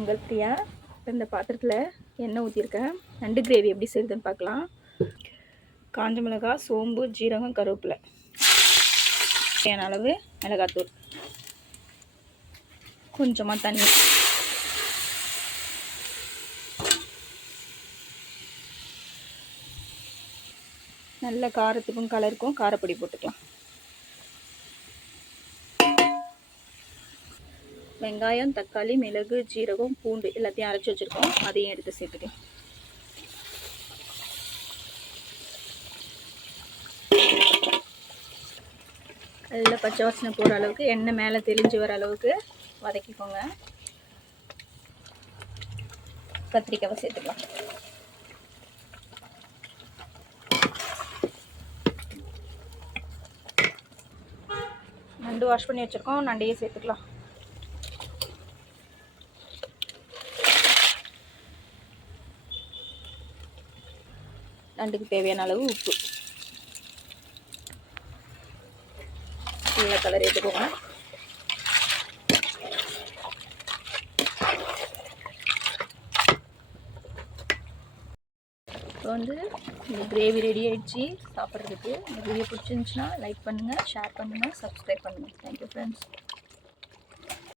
உங்கள் பிரியா. இந்த பாத்திரத்தில் எண்ணெய் ஊற்றிருக்கேன். நண்டு கிரேவி எப்படி செய்யுதுன்னு பார்க்கலாம். காஞ்ச மிளகாய், சோம்பு, ஜீரகம், கருவேப்பிலை, தேவையான அளவு மிளகாத்தூள், கொஞ்சமாக தண்ணி, நல்ல காரத்துக்கும் கலருக்கும் காரப்பொடி போட்டுக்கலாம். வெங்காயம், தக்காளி, மிளகு, ஜீரகம், பூண்டு எல்லாத்தையும் அரைச்சி வச்சுருக்கோம். அதையும் எடுத்து சேர்த்துக்கலாம். அதில் பச்சை வாசனை போகிற அளவுக்கு எண்ணெய் மேலே தெளிஞ்சு வர அளவுக்கு வதக்கிக்கோங்க. கத்திரிக்காவை சேர்த்துக்கலாம். நண்டு வாஷ் பண்ணி வச்சுருக்கோம். நண்டையே சேர்த்துக்கலாம். நண்டுக்கு தேவையான அளவு உப்பு, நல்ல கலர் எடுத்துக்கோங்க. இப்போ இந்த கிரேவி ரெடி ஆகிடுச்சு சாப்பிட்றதுக்கு. இந்த வீடியோ பிடிச்சிருந்துச்சுன்னா லைக் பண்ணுங்கள், ஷேர் பண்ணுங்கள், சப்ஸ்கிரைப் பண்ணுங்கள். Thank you friends.